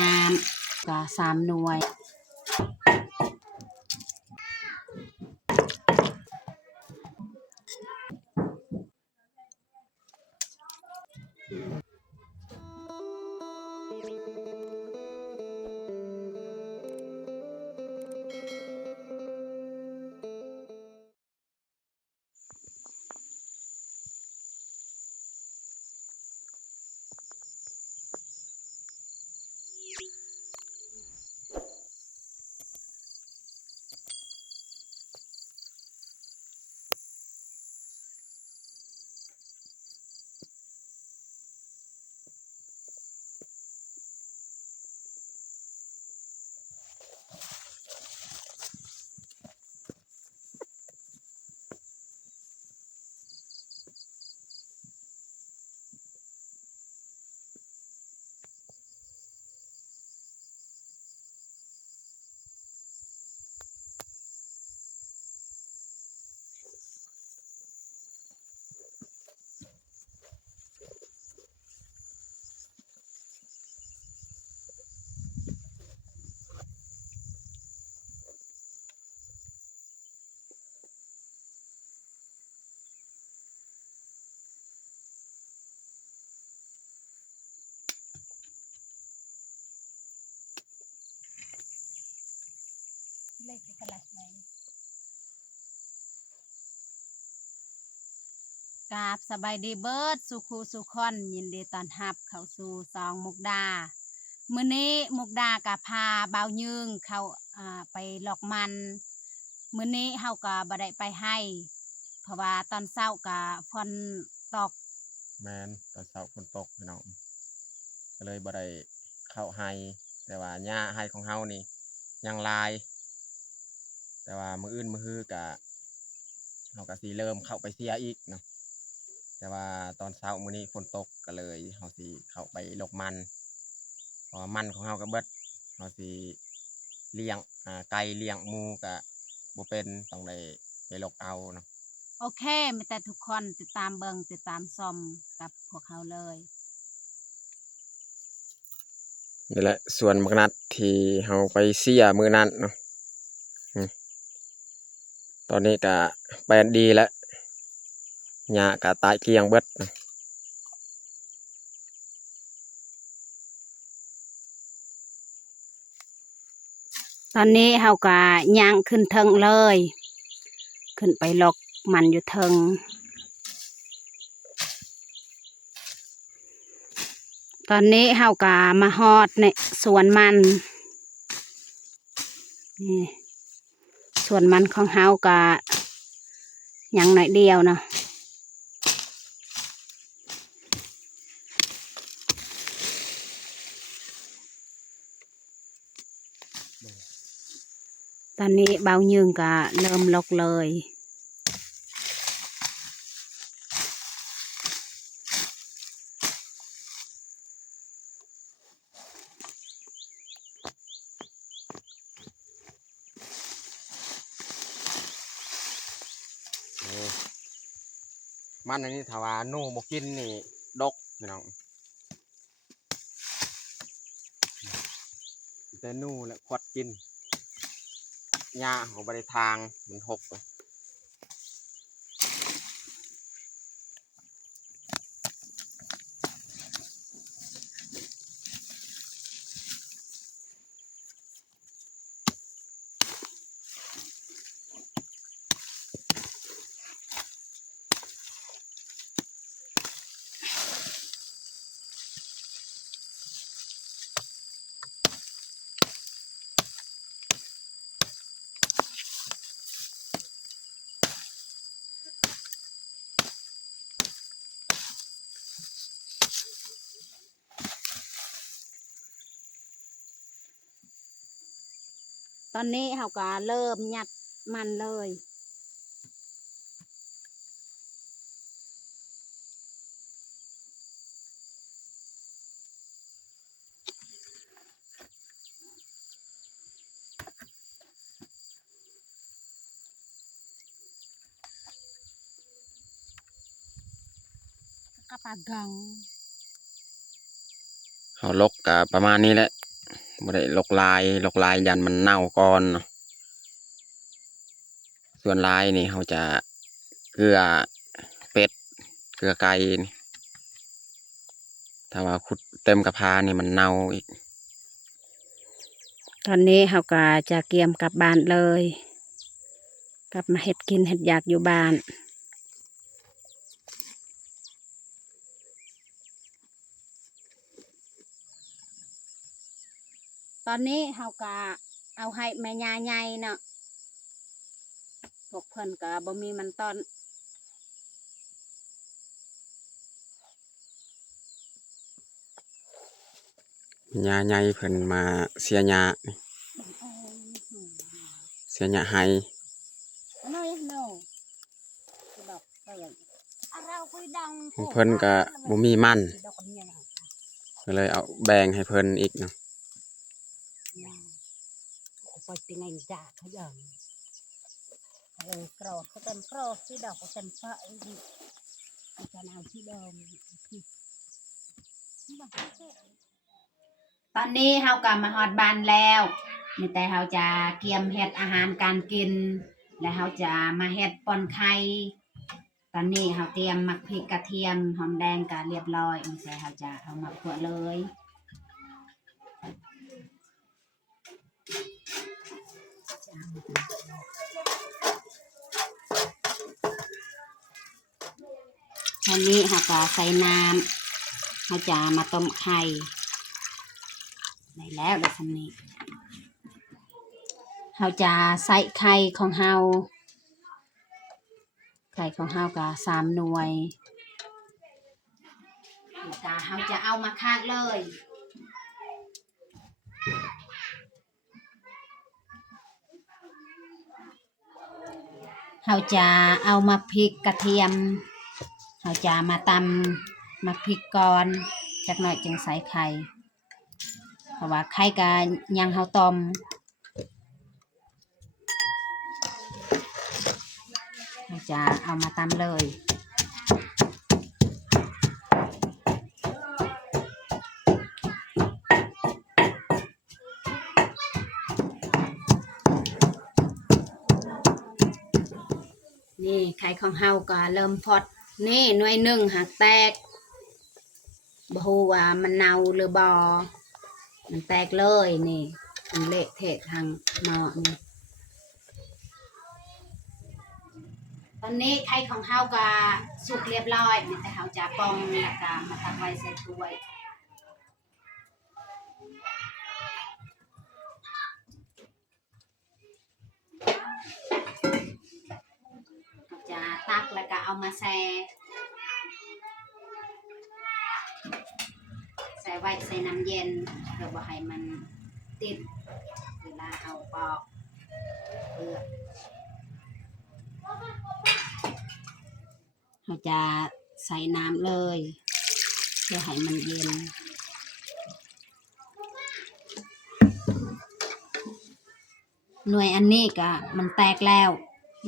น้ำก็3 หน่วย กราบสบายดีเบิดสุขูสุขอนยินดีต้อนรับเข้าสู่ซองมุกดามื้อนี้มุกดากับพาบ่าวยืงเข้าไปหลอกมันมื้อนี้เฮาก็บ่ได้ไปให้เพราะว่าตอนเช้าก็ฝนตกแมนตอนเช้าฝนตกพี่น้องก็เลยบ่ได้เข้าให้แต่ว่าหญ้าให้ของเฮานี่ยังลายแต่ว่ามื้ออื่นมื้อฮื้อกะเฮาก็สิเริ่มเข้าไปเสียอีกเนาะแต่ว่าตอนเช้ามื้อนี้ฝนตกก็เลยเฮาสิเข้าไปลกมันเพราะมันของเฮาก็เบิดเฮาสิเลี้ยงไก่เลี้ยงหมูก็บ่เป็นต้องได้ไปลกเอาเนาะโอเคมีแต่ทุกคนติดตามเบิ่งติดตามชมกับพวกเขาเลยนี่แหละส่วนบักนัดที่เฮาไปเสียมื้อนั้นเนาะตอนนี้ก็แปลนดีแล้วหญ้าก็ตายเกลี้ยงเบิดตอนนี้เฮาก็ย่างขึ้นเทิงเลยขึ้นไปหลอกมันอยู่เทิงตอนนี้เฮาก็มาฮอดในสวนมันนี่สวนมันของเฮาก็ยังหน่อยเดียวเนาะตอนนี้เบายืงก็เริ่มลกเลยมันอันนี้ถ้าว่าหนูบ่กินนี่ดกพี่น้องแต่หนูแหละควัดกินหญ้าของบ่ได้ทางมันหกตอนนี้เฮาก็เริ่มยัดมันเลยกระปากังเฮาลกก็ประมาณนี้แหละ บ่ได้ลกลายยันมันเน่าก่อนเนาะส่วนลายนี่เขาจะเกลือเป็ดเกลือไก่นี่ถ้าว่าขุดเต็มกระพานี่มันเน่าอีกตอนนี้เขาก็จะเกียมกลับบ้านเลย กลับมาเห็ดกินเห็ดอยากอยู่บ้านตอนนี้เขาก็เอาให้แม่ยาใหญ่เนาะพวกเพิ่นก็บ่มีมันตอนหญ้าใหญ่เพิ่นมาเสียหญ้านี่เสียหญ้าให้เพิ่นก็บ่มีมันก็เลยเอาแบ่งให้เพิ่นอีกเนาะ ไปตีไงจ้าเขาอย่างกรอเขาเต็มกรอที่ดอกเขาเต็มฟ้าอาจารย์เอาที่เดิมตอนนี้เฮากลับมาฮอดบ้านแล้วมีแต่เฮาจะเกียมเฮ็ดอาหารการกินและเฮาจะมาเฮ็ดป่นไข่ตอนนี้เฮาเตรียมมักพริกกระเทียมหอมแดงก็เรียบร้อยมีแต่เฮาจะเอามาคั่วเลยตอนนี้เราก็ใส่น้ำเราจะมาต้มไข่ได้แล้วได้ทำนี้เราจะใส่ไข่ของเราก็3 หน่วยเราจะเอามาคาดเลยเราจะเอามาพริกกระเทียมเราจะมาตำมาพริกก่อนจากหน่อยจึงใส่ไข่เพราะว่าไข่ก็ยังเราต้มเราจะเอามาตำเลยนี่ไข่ของเฮาก็เริ่มพอดนี่หน่วยหนึ่งหักแตกบ่ฮู้ว่ามันเน่าหรือบ่มันแตกเลยนี่มันเละเทะทางหม้อนี่ตอนนี้ไข่ของเฮาก็สุกเรียบร้อยมีแต่เฮาจะปองแล้วก็มาตักไว้ใส่ถ้วยจะตักแล้วก็เอามาใส่ไว้ใส่น้ำเย็นเพื่อบ่ให้มันติดเวลาเอาปอกเปลือกเราจะใส่น้ำเลยเพื่อให้มันเย็นหน่วยอันนี้ก็มันแตกแล้ว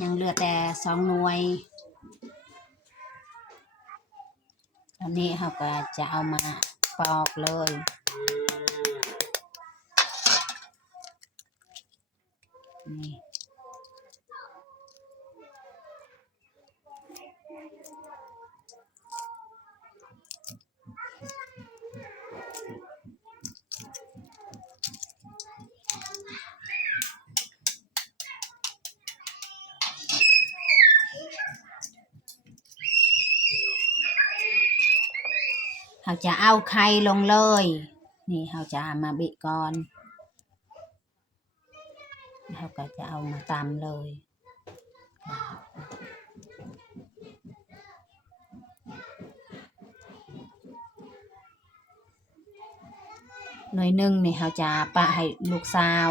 ยังเหลือแต่2 หน่วยตอนนี้เราก็จะเอามาปอกเลยนี่เราจะเอาไข่ลงเลยนี่เราจะมาบิก่อนเราก็จะเอามาตำเลยหน่วยหนึ่งนี่เราจะปะให้ลูกสาว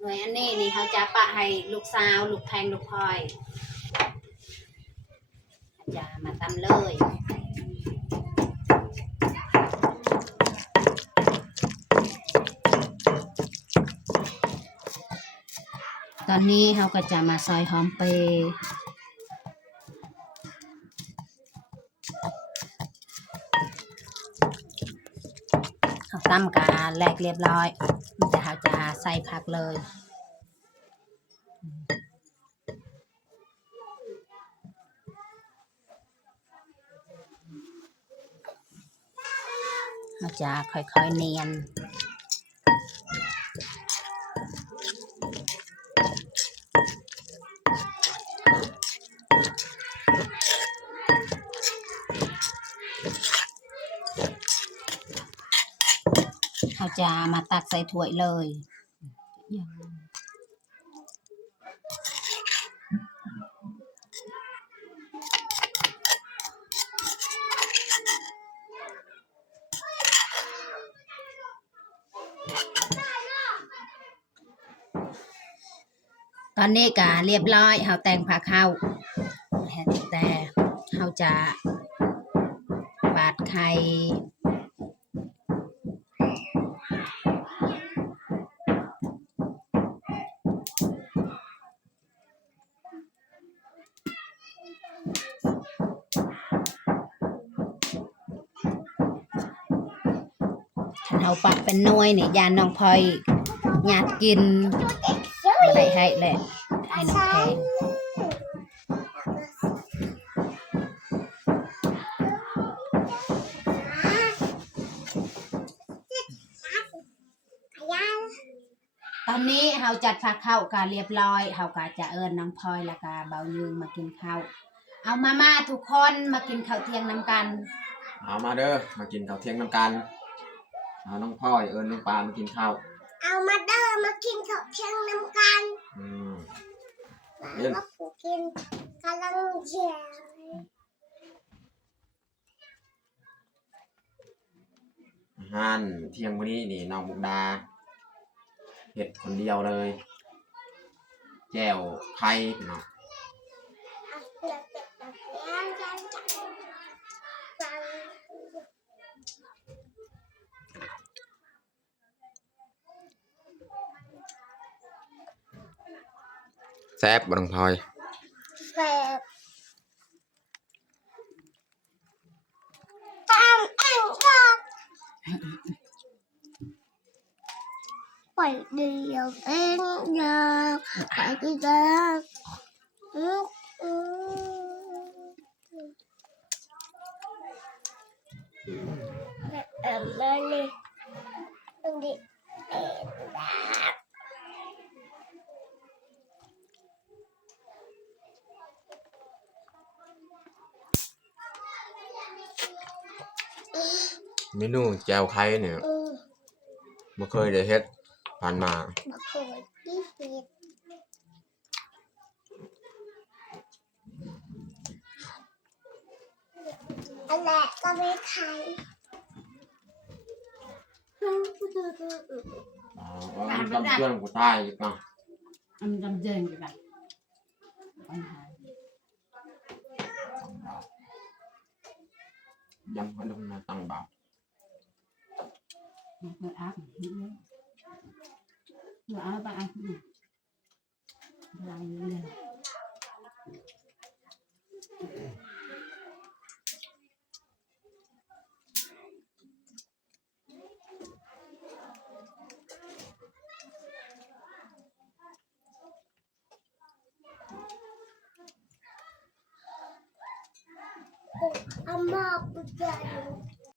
หน่วยอันนี้นี่เขาจะปะให้ลูกสาวลูกแพงลูกพลอยจะมาตำเลยต อนนี้เราก็จะมาซอยหอมเปรย์เอาตำกาแหลกเรียบร้อยจะเราจะใส่ผักเลยเราจะค่อยๆเนียนเราจะมาตักใส่ถ้วยเลยตอนนี้ก็เรียบร้อยเราแต่งผักเข้าแต่เราจะปาดไข่เราปักเป็นหน่วยเนี่ยยานน้องพลอยอยากกินอะไรให้แหละให้น้องแพงตอนนี้เราจัดผักเข้ากันเรียบร้อยเราก็จะเอิญน้องพลอยแล้วก็เบายืงมากินข้าวเอามาทุกคนมากินข้าวเที่ยงน้ำกันเอามาเด้อมากินข้าวเที่ยงน้ำกันเอาน้องพ่อยเอิญน้องปลามากินข้าวเอามาเด้อมากินข้าวเที่ยงน้ำกันเล่นมากินกำลังเจียวอาหารเที่ยงวันนี้นี่น้องมุกดาเห็ดคนเดียวเลยแจ่วไข่เนาะแซ่บบ่น้องพลอยแซ่บตามเองก็ไปเดียวเองอยากไปก็ได้มาเลยตรงนี้เมนูแจ่วไข่เนี่ยบ่เคยได้เฮ็ดผ่านมาบ่เคยที่เฮ็ดอะไรก็ไม่ไข่มันจำเชื่อนกูตายอยู่ป่ะมันจำเจนอยู่แบบยำขนมมาตั้งบ่าวเปิดอัพเปิดอัพไปอัพอะไรเลยอาม่าปุจจา